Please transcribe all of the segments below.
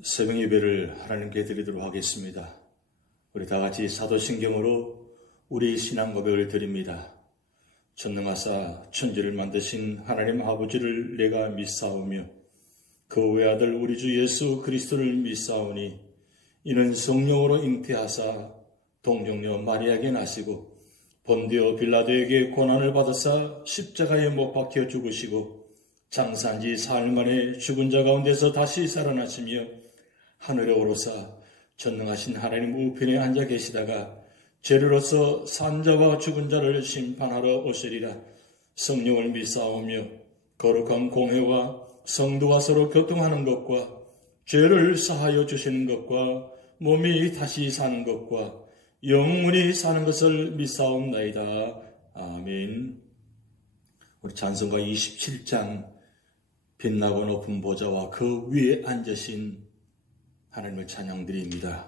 새벽 예배를 하나님께 드리도록 하겠습니다. 우리 다 같이 사도신경으로 우리 신앙 고백을 드립니다. 전능하사 천지를 만드신 하나님 아버지를 내가 믿사오며 그 외아들 우리 주 예수 그리스도를 믿사오니 이는 성령으로 잉태하사 동정녀 마리아에게 나시고 본디오 빌라도에게 고난을 받으사 십자가에 못 박혀 죽으시고 장사한 지 사흘 만에 죽은 자 가운데서 다시 살아나시며 하늘에 오르사 전능하신 하나님 우편에 앉아 계시다가 죄로서 산 자와 죽은 자를 심판하러 오시리라. 성령을 믿사오며 거룩한 공회와 성도가 서로 교통하는 것과 죄를 사하여 주시는 것과 몸이 다시 사는 것과 영원히 사는 것을 믿사옵나이다. 아멘. 우리 찬송가 27장 빛나고 높은 보좌와 그 위에 앉으신 하나님을 찬양드립니다.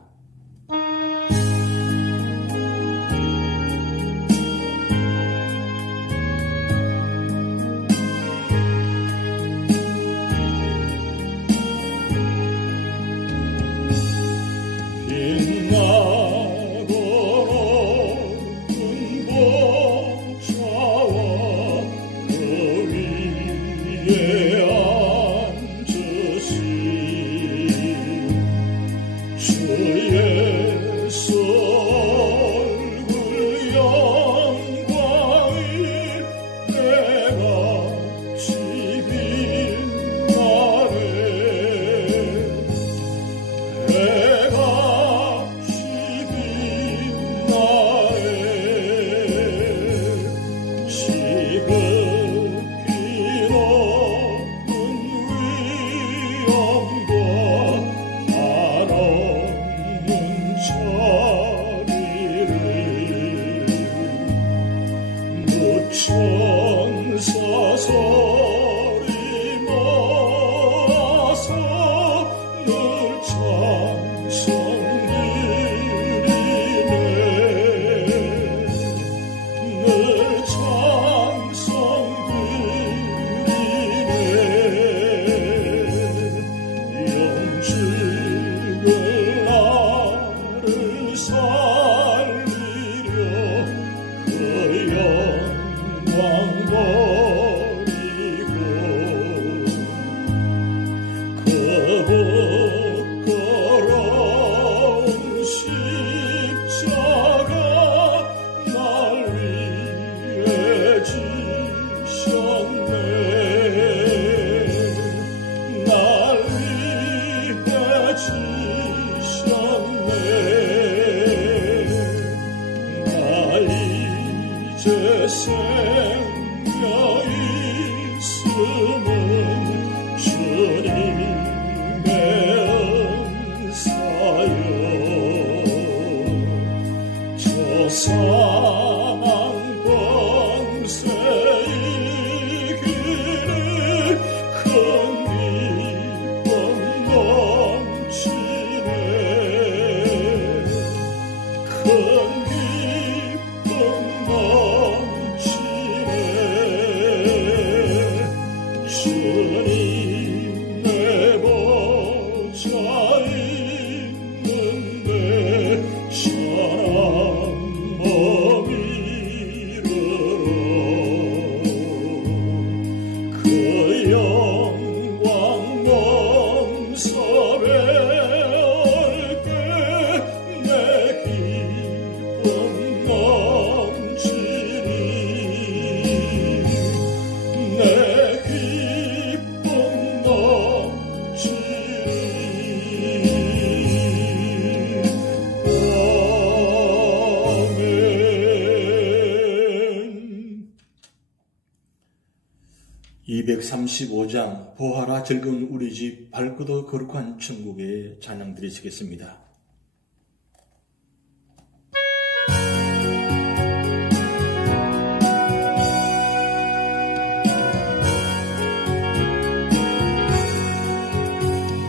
(235장) 보아라 즐거운 우리 집 밝고도 거룩한 천국에 찬양 드리시겠습니다.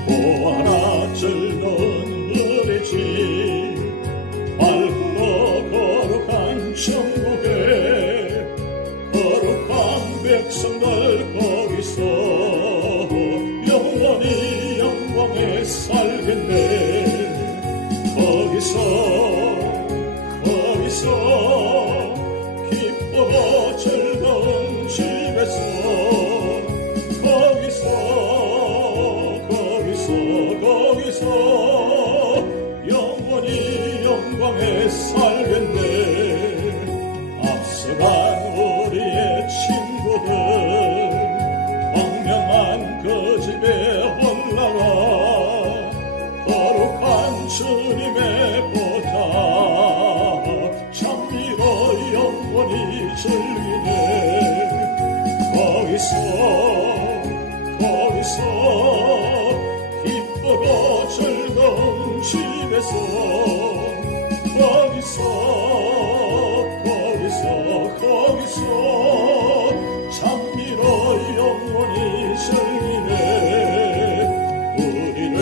보아라 즐거운 우리 집 밝고 거룩한 천국에 거룩한 백성들 거기서 영원히 영광에 살 거기서 영원히 영광에 살겠네. 앞서간 우리의 친구들 황량한 그 집에 올라가 거룩한 주님의 보좌 찬미로 영원히 즐기네. 거기서 기쁘고 즐거운 집에서 거기서 찬미로 영원히 즐기네. 우리를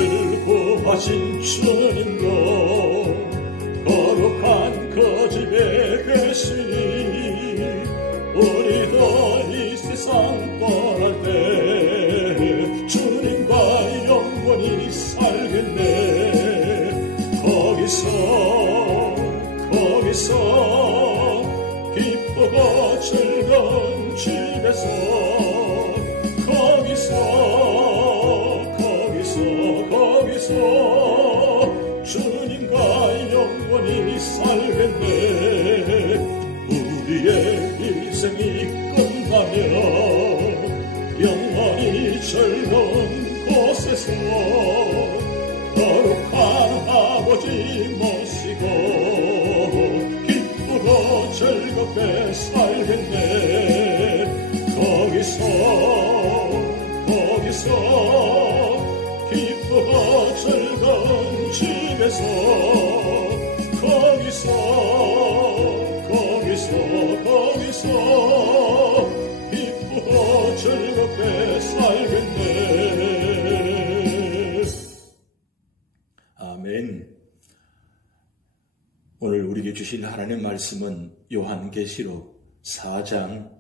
구하신 주님도 거룩한 그 집에 계시니 우리도 이 세상 떠날 때 주님과 영원히 살겠네. 거기서 기쁘고 즐거운 집에서 거기서 주님과 영원히 살겠네. 우리의 인생이 끝나면 영원히 즐거운 곳에서 거룩한 아버지 모시고 기쁘고 즐겁게 살겠네. 거기서 기쁘고 즐거운 집에서 거기서 기쁘고 즐겁게 살겠네. 아멘. 오늘 우리에게 주신 하나님의 말씀은 요한계시록 4장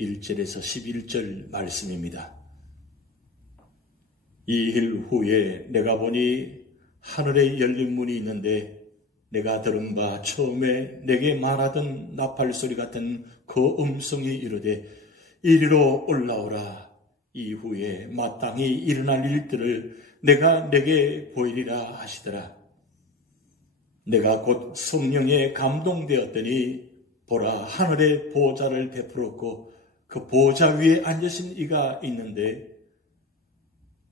1절에서 11절 말씀입니다. 이 일 후에 내가 보니 하늘에 열린 문이 있는데 내가 들은 바 처음에 내게 말하던 나팔소리 같은 그 음성이 이르되 이리로 올라오라. 이후에 마땅히 일어날 일들을 내가 내게 보이리라 하시더라. 내가 곧 성령에 감동되었더니 보라 하늘에 보좌를 베풀었고 그 보좌 위에 앉으신 이가 있는데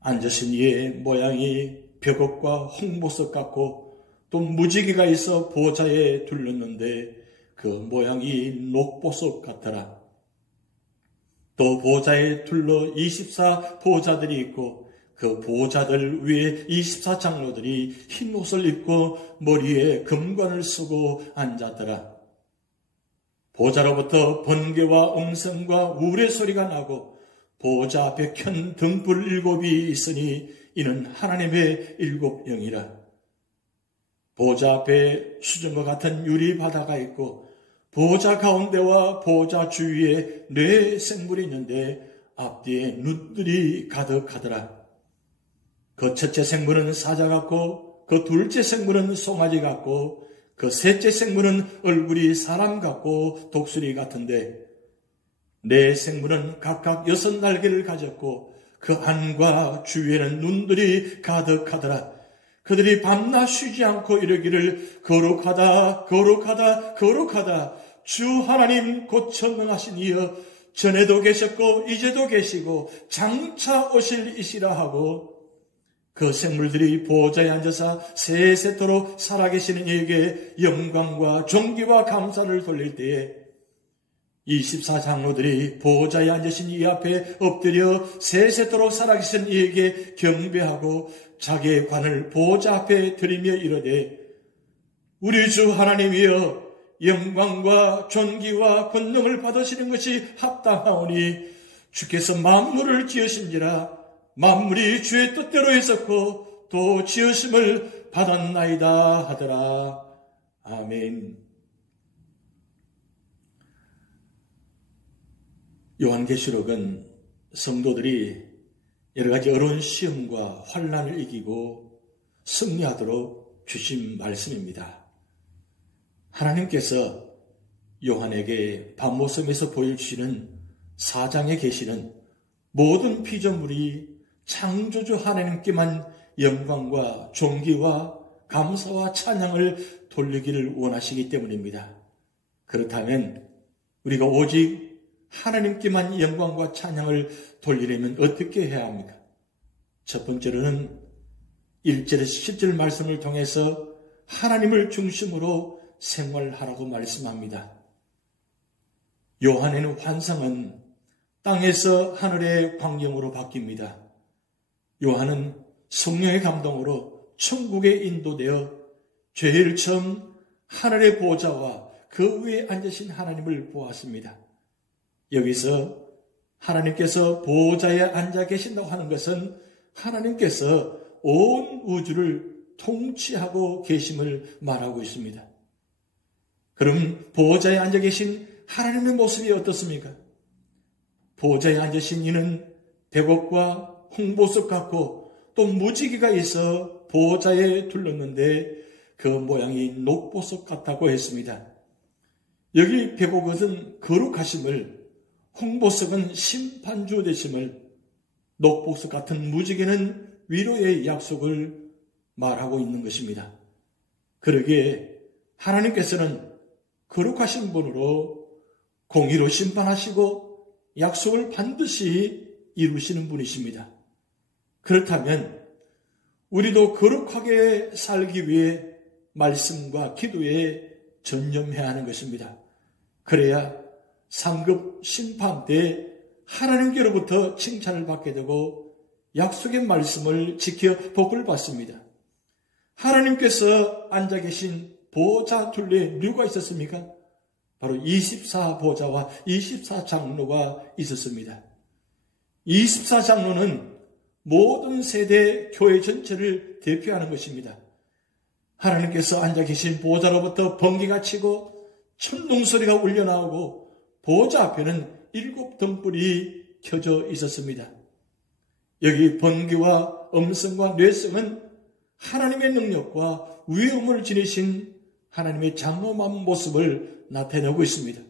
앉으신 이의 모양이 벽옥과 홍보석 같고 또 무지개가 있어 보좌에 둘렀는데 그 모양이 녹보석 같더라. 또 보좌에 둘러 24 보좌들이 있고 그 보좌들 위에 24 장로들이 흰 옷을 입고 머리에 금관을 쓰고 앉았더라. 보좌로부터 번개와 음성과 우레 소리가 나고 보좌 앞에 켠 등불 7이 있으니 이는 하나님의 7영이라. 보좌 앞에 수정과 같은 유리 바다가 있고 보좌 가운데와 보좌 주위에 네 생물이 있는데 앞뒤에 눈들이 가득하더라. 그 첫째 생물은 사자 같고 그 둘째 생물은 송아지 같고 그 셋째 생물은 얼굴이 사람 같고 독수리 같은데 네 생물은 각각 6 날개를 가졌고 그 안과 주위에는 눈들이 가득하더라. 그들이 밤낮 쉬지 않고 이르기를 거룩하다 거룩하다 거룩하다 주 하나님 곧 전능하신 이여 전에도 계셨고 이제도 계시고 장차 오실 이시라 하고 그 생물들이 보좌에 앉아서 세세토록 살아계시는 이에게 영광과 존귀와 감사를 돌릴 때에 24 장로들이 보좌에 앉으신 이 앞에 엎드려 세세토록 살아계신 이에게 경배하고 자기의 관을 보좌 앞에 들이며 이르되 우리 주 하나님이여 영광과 존귀와 권능을 받으시는 것이 합당하오니 주께서 만물을 지으신지라 만물이 주의 뜻대로 있었고 또 지으심을 받았나이다 하더라. 아멘. 요한계시록은 성도들이 여러 가지 어려운 시험과 환난을 이기고 승리하도록 주신 말씀입니다. 하나님께서 요한에게 밤모섬에서 보여주시는 사장에 계시는 모든 피조물이 창조주 하나님께만 영광과 존귀와 감사와 찬양을 돌리기를 원하시기 때문입니다. 그렇다면 우리가 오직 하나님께만 영광과 찬양을 돌리려면 어떻게 해야 합니까? 첫 번째로는 1절에서 10절 말씀을 통해서 하나님을 중심으로 생활하라고 말씀합니다. 요한의 환상은 땅에서 하늘의 광경으로 바뀝니다. 요한은 성령의 감동으로 천국에 인도되어 제일 처음 하늘의 보좌와 그 위에 앉으신 하나님을 보았습니다. 여기서 하나님께서 보좌에 앉아 계신다고 하는 것은 하나님께서 온 우주를 통치하고 계심을 말하고 있습니다. 그럼 보좌에 앉아 계신 하나님의 모습이 어떻습니까? 보좌에 앉으신 이는 백옥과 홍보석 같고 또 무지개가 있어 보좌에 둘렀는데 그 모양이 녹보석 같다고 했습니다. 여기 백옥은 거룩하심을, 홍보석은 심판주 되심을, 녹보석 같은 무지개는 위로의 약속을 말하고 있는 것입니다. 그러기에 하나님께서는 거룩하신 분으로 공의로 심판하시고 약속을 반드시 이루시는 분이십니다. 그렇다면 우리도 거룩하게 살기 위해 말씀과 기도에 전념해야 하는 것입니다. 그래야 상급 심판 때 하나님께로부터 칭찬을 받게 되고 약속의 말씀을 지켜 복을 받습니다. 하나님께서 앉아 계신 보좌 둘레에 누가 있었습니까? 바로 24보좌와 24장로가 있었습니다. 24장로는 모든 세대 교회 전체를 대표하는 것입니다. 하나님께서 앉아 계신 보좌로부터 번개가 치고 천둥소리가 울려나오고 보좌 앞에는 7등불이 켜져 있었습니다. 여기 번개와 음성과 뇌성은 하나님의 능력과 위엄을 지니신 하나님의 장엄한 모습을 나타내고 있습니다.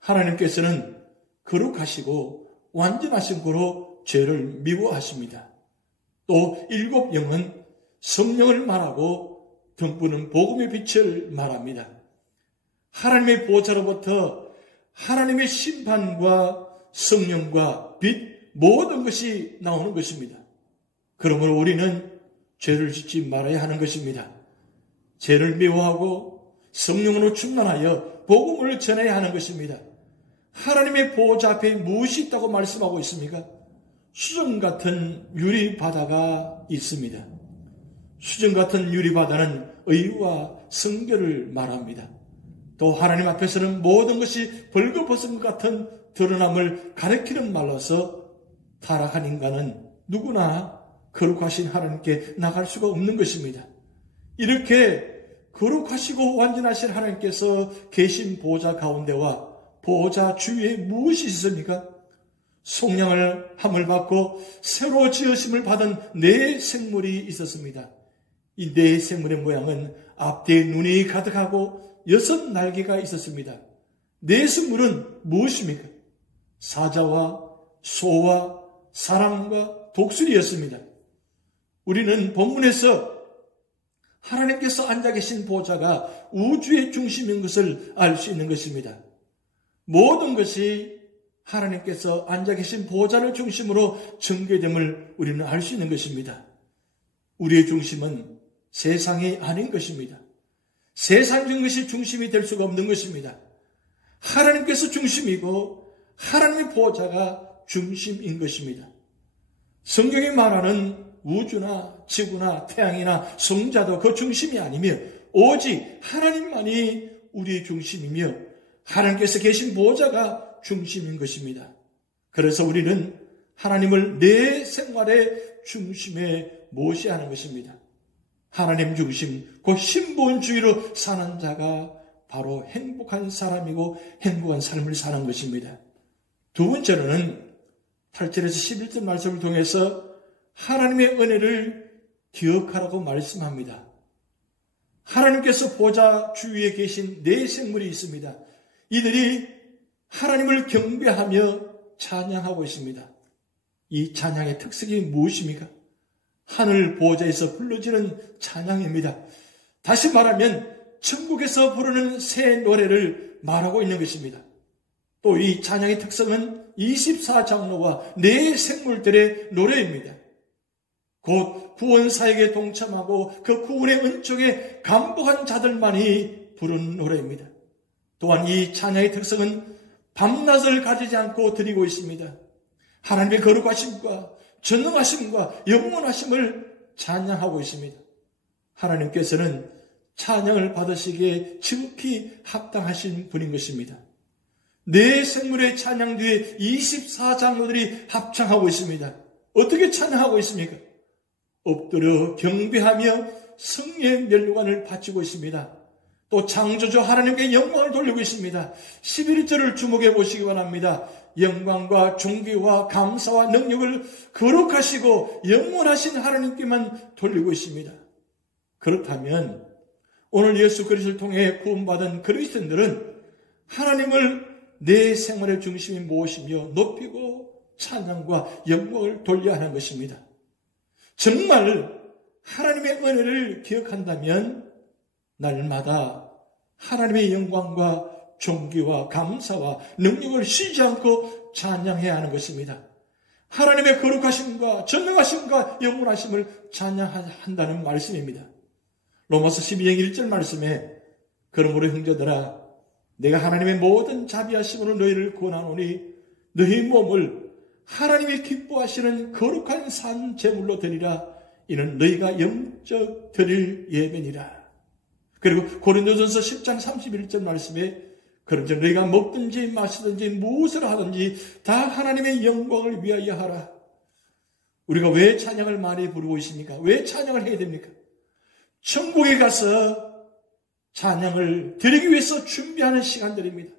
하나님께서는 거룩하시고 완전하신 거로 죄를 미워하십니다. 또 7영은 성령을 말하고 등불은 복음의 빛을 말합니다. 하나님의 보좌로부터 하나님의 심판과 성령과 빛 모든 것이 나오는 것입니다. 그러므로 우리는 죄를 짓지 말아야 하는 것입니다. 죄를 미워하고 성령으로 충만하여 복음을 전해야 하는 것입니다. 하나님의 보좌 앞에 무엇이 있다고 말씀하고 있습니까? 수정 같은 유리바다가 있습니다. 수정 같은 유리바다는 의와 성결을 말합니다. 또 하나님 앞에서는 모든 것이 벌거벗은 것 같은 드러남을 가리키는 말로서 타락한 인간은 누구나 거룩하신 하나님께 나갈 수가 없는 것입니다. 이렇게 거룩하시고 완전하신 하나님께서 계신 보좌 가운데와 보좌 주위에 무엇이 있습니까? 속량을 함을 받고 새로 지으심을 받은 네 생물이 있었습니다. 이 네 생물의 모양은 앞뒤에 눈이 가득하고 6 날개가 있었습니다. 네 생물은 무엇입니까? 사자와 소와 사람과 독수리였습니다. 우리는 본문에서 하나님께서 앉아 계신 보좌가 우주의 중심인 것을 알 수 있는 것입니다. 모든 것이 하나님께서 앉아 계신 보좌를 중심으로 전개됨을 우리는 알 수 있는 것입니다. 우리의 중심은 세상이 아닌 것입니다. 세상적인 것이 중심이 될 수가 없는 것입니다. 하나님께서 중심이고 하나님의 보좌가 중심인 것입니다. 성경이 말하는 우주나 지구나 태양이나 성자도 그 중심이 아니며 오직 하나님만이 우리의 중심이며 하나님께서 계신 보좌가 중심인 것입니다. 그래서 우리는 하나님을 내 생활의 중심에 모셔야 하는 것입니다. 하나님 중심, 그 신본주의로 사는 자가 바로 행복한 사람이고 행복한 삶을 사는 것입니다. 두 번째로는 8절에서 11절 말씀을 통해서 하나님의 은혜를 기억하라고 말씀합니다. 하나님께서 보좌 주위에 계신 네 생물이 있습니다. 이들이 하나님을 경배하며 찬양하고 있습니다. 이 찬양의 특색이 무엇입니까? 하늘 보좌에서 불러지는 찬양입니다. 다시 말하면 천국에서 부르는 새 노래를 말하고 있는 것입니다. 또 이 찬양의 특성은 24장로와 네 생물들의 노래입니다. 곧 구원사역에 동참하고 그 구원의 은총에 감복한 자들만이 부르는 노래입니다. 또한 이 찬양의 특성은 밤낮을 가리지 않고 드리고 있습니다. 하나님의 거룩하심과 전능하심과 영원하심을 찬양하고 있습니다. 하나님께서는 찬양을 받으시기에 지극히 합당하신 분인 것입니다. 네 생물의 찬양 뒤에 24장로들이 합창하고 있습니다. 어떻게 찬양하고 있습니까? 엎드려 경배하며 성령의 면류관을 바치고 있습니다. 또 창조주 하나님께 영광을 돌리고 있습니다. 11절을 주목해 보시기 바랍니다. 영광과 존귀와 감사와 능력을 거룩하시고 영원하신 하나님께만 돌리고 있습니다. 그렇다면 오늘 예수 그리스도를 통해 구원받은 그리스도인들은 하나님을 내 생활의 중심에 모시며 높이고 찬양과 영광을 돌려야 하는 것입니다. 정말 하나님의 은혜를 기억한다면 날마다 하나님의 영광과 존귀와 감사와 능력을 쉬지 않고 찬양해야 하는 것입니다. 하나님의 거룩하심과 전능하심과 영원하심을 찬양한다는 말씀입니다. 로마서 12장 1절 말씀에 그러므로 형제들아 내가 하나님의 모든 자비하심으로 너희를 권하노니 너희 몸을 하나님이 기뻐하시는 거룩한 산 제물로 드리라. 이는 너희가 영적 드릴 예배니라. 그리고 고린도전서 10장 31절 말씀에 그런즉 너희가 먹든지 마시든지 무엇을 하든지 다 하나님의 영광을 위하여 하라. 우리가 왜 찬양을 많이 부르고 있습니까? 왜 찬양을 해야 됩니까? 천국에 가서 찬양을 드리기 위해서 준비하는 시간들입니다.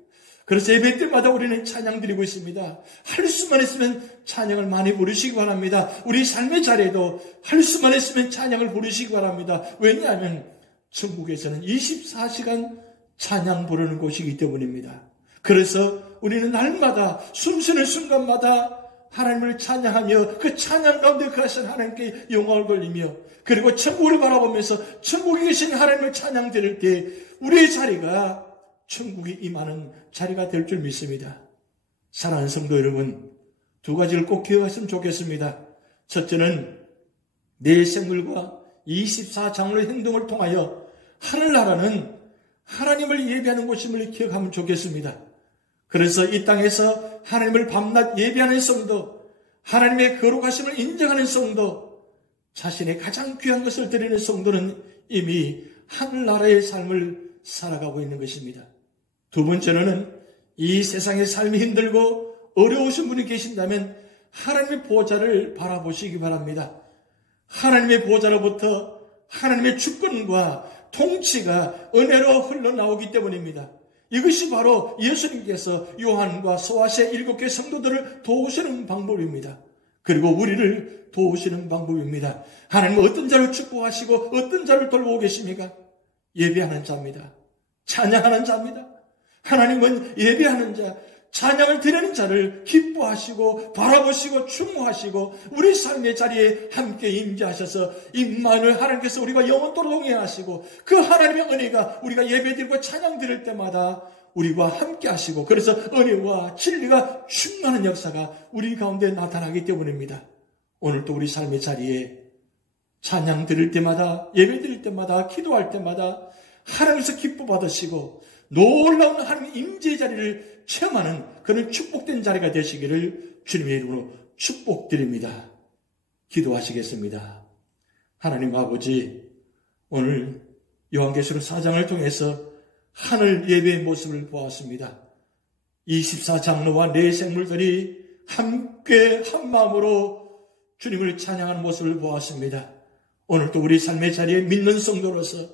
그래서 예배 때마다 우리는 찬양 드리고 있습니다. 할 수만 있으면 찬양을 많이 부르시기 바랍니다. 우리 삶의 자리에도 할 수만 있으면 찬양을 부르시기 바랍니다. 왜냐하면 천국에서는 24시간 찬양 부르는 곳이기 때문입니다. 그래서 우리는 날마다 숨쉬는 순간마다 하나님을 찬양하며 그 찬양 가운데 거하신 하나님께 영광을 돌리며 그리고 천국을 바라보면서 천국에 계신 하나님을 찬양 드릴 때 우리의 자리가 천국이 임하는 자리가 될 줄 믿습니다. 사랑하는 성도 여러분, 두 가지를 꼭 기억하시면 좋겠습니다. 첫째는 내 생물과 24장로의 행동을 통하여 하늘나라는 하나님을 예배하는 곳임을 기억하면 좋겠습니다. 그래서 이 땅에서 하나님을 밤낮 예배하는 성도, 하나님의 거룩하심을 인정하는 성도, 자신의 가장 귀한 것을 드리는 성도는 이미 하늘나라의 삶을 살아가고 있는 것입니다. 두 번째로는 이 세상의 삶이 힘들고 어려우신 분이 계신다면 하나님의 보좌를 바라보시기 바랍니다. 하나님의 보좌로부터 하나님의 주권과 통치가 은혜로 흘러나오기 때문입니다. 이것이 바로 예수님께서 요한과 소아시아 7개 성도들을 도우시는 방법입니다. 그리고 우리를 도우시는 방법입니다. 하나님은 어떤 자를 축복하시고 어떤 자를 돌보고 계십니까? 예배하는 자입니다. 찬양하는 자입니다. 하나님은 예배하는 자, 찬양을 드리는 자를 기뻐하시고 바라보시고 추모하시고 우리 삶의 자리에 함께 임재하셔서 임마누엘 하나님께서 우리가 영원토록 동행하시고 그 하나님의 은혜가 우리가 예배드리고 찬양 드릴 때마다 우리와 함께 하시고 그래서 은혜와 진리가 충만한 역사가 우리 가운데 나타나기 때문입니다. 오늘도 우리 삶의 자리에 찬양 드릴 때마다 예배 드릴 때마다 기도할 때마다 하나님께서 기뻐 받으시고 놀라운 하나님의 임재의 자리를 체험하는 그런 축복된 자리가 되시기를 주님의 이름으로 축복드립니다. 기도하시겠습니다. 하나님 아버지, 오늘 요한계시록 4장을 통해서 하늘 예배의 모습을 보았습니다. 24장로와 네 생물들이 함께 한 마음으로 주님을 찬양하는 모습을 보았습니다. 오늘도 우리 삶의 자리에 믿는 성도로서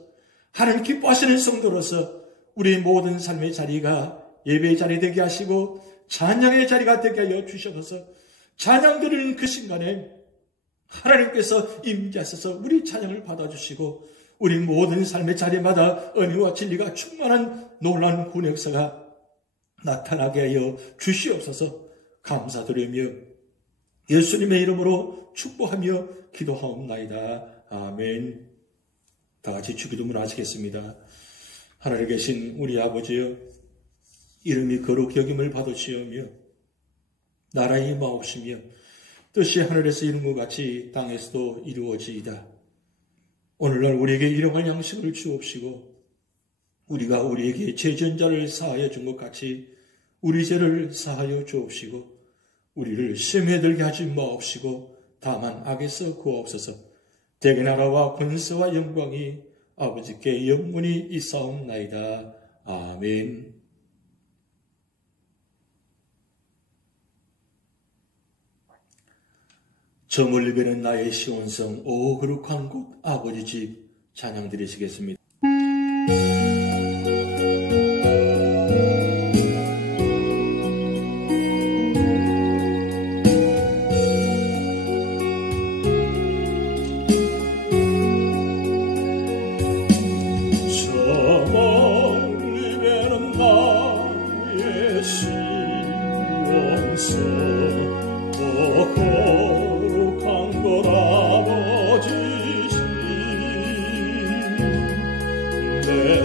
하나님 기뻐하시는 성도로서 우리 모든 삶의 자리가 예배의 자리 되게 하시고 찬양의 자리가 되게 하여 주셔서 찬양 드리는 그 순간에 하나님께서 임재하셔서 우리 찬양을 받아주시고 우리 모든 삶의 자리마다 은혜와 진리가 충만한 놀라운 구원 역사가 나타나게 하여 주시옵소서. 감사드리며 예수님의 이름으로 축복하며 기도하옵나이다. 아멘. 다 같이 주기도문 하시겠습니다. 하늘에 계신 우리 아버지여, 이름이 거룩히 여김을 받으시오며 나라의 임하옵시며 뜻이 하늘에서 이룬 것 같이 땅에서도 이루어지이다. 오늘날 우리에게 일용할 양식을 주옵시고 우리가 우리에게 죄전자를 사하여 준 것 같이 우리 죄를 사하여 주옵시고 우리를 시험에 들게 하지 마옵시고 다만 악에서 구하옵소서. 대개 나라와 권세와 영광이 아버지께 영원히 있사옵나이다. 아멘. 저 멀리 be는 나의 시온성, 오 거룩한 곳 아버지 집 찬양 드리시겠습니다.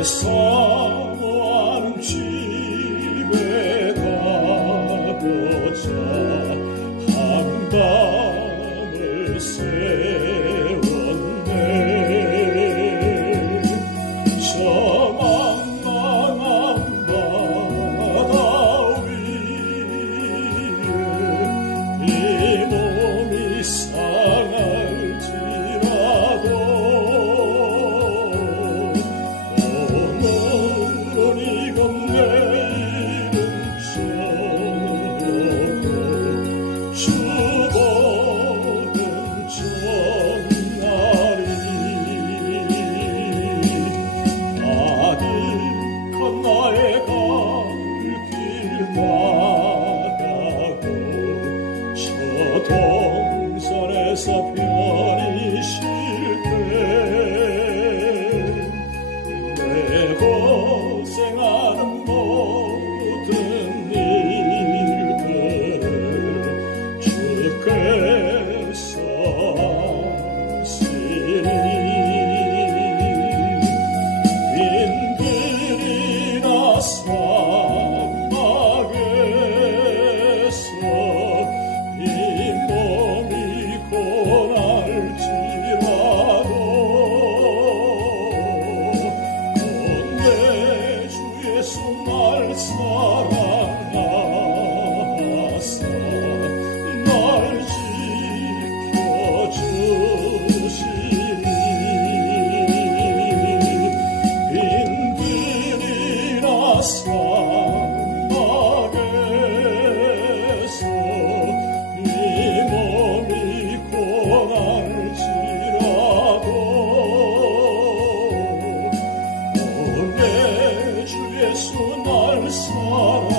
사모하는 집에 가보자 한밤을 세웠네. 저 망망한 바다 위에 이 몸이 상할지라도 동산에서 편히 쉴 때 내 고생하는 모든 일들을 주께서 하시니 빈들이나 사막에서 이 몸이 고날지라도 내 주 예수 날 사랑하사 날 지켜주시니 빈들이나 사막에서 이 몸이 고날지라도 내 주 예수 날 사랑하사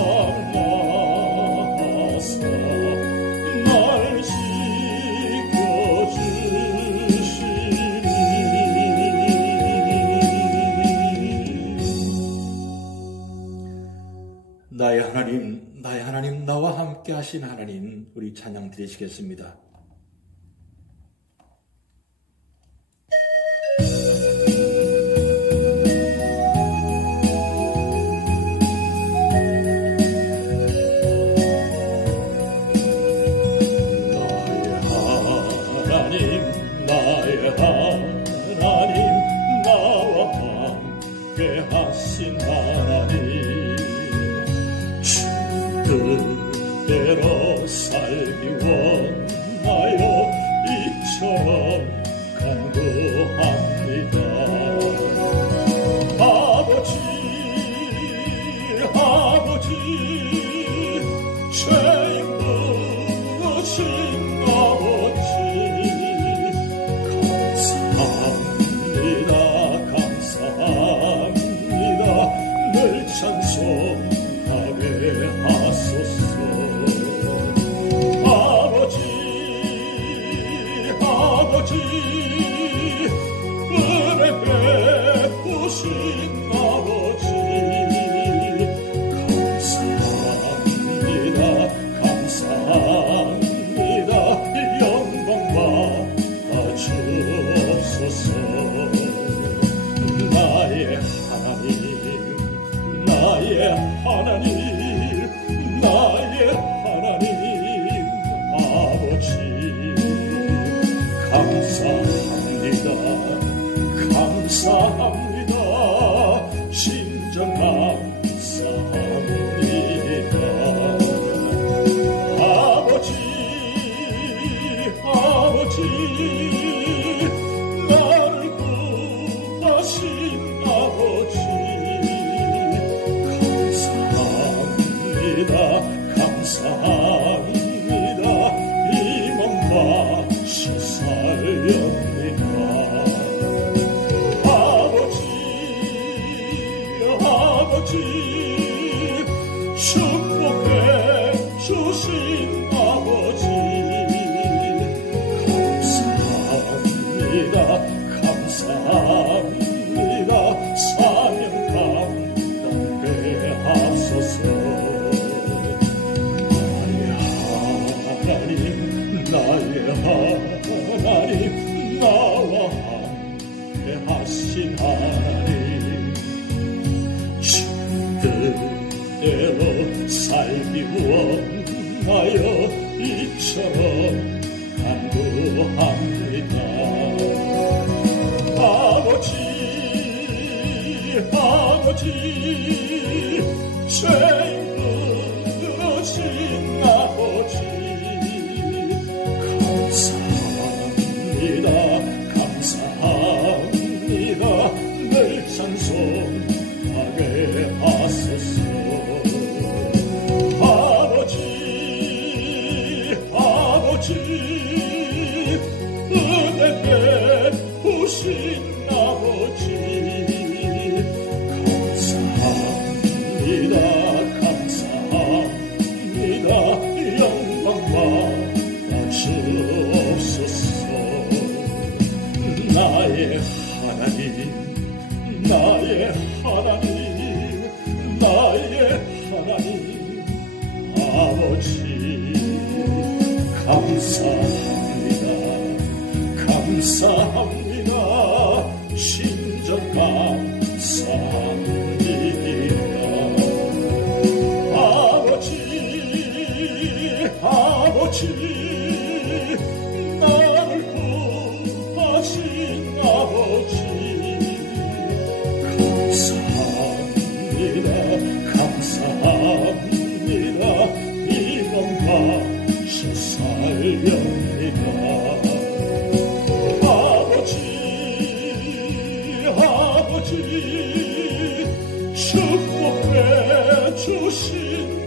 날 지켜주시니 나의 하나님, 나와 함께 하신 하나님, 우리 찬양 드리시겠습니다. 나의 하나님 나와 함께 하신 하나님 주 뜻대로 살기 원하여 이처럼 간구합니다. 아버지 죄인 부으신 아버지 감사합니다. 늘 찬송하게 하소서. 아버지 은혜 베푸신 아버지 감사합니다. 감사합니다. 진정 감사합니다. 아버지 나를 구하신 아버지 감사합니다. 이 몸 다시 살렵니다. 아버지 축복해 주신 아버지 감사합니다. 사명 감당케 하소서. 나의 하나님 나와 함께 하신 하나님 뜻대로 살기 원하여 이처럼 간구합니다. 아버지 죄인 끊어진 아버지 감사합니다. 늘 찬송하게 하소서. 아버지 은혜 베푸신 아버지 감사합니다. 영광 받아 주옵소서. 나의 하나님 아버지 감사합니다. 진정 감사합니다. 아버지 나를 구하신 아버지 감사합니다. 이 몸 다시 살렵니다. 아버지 축복해 주신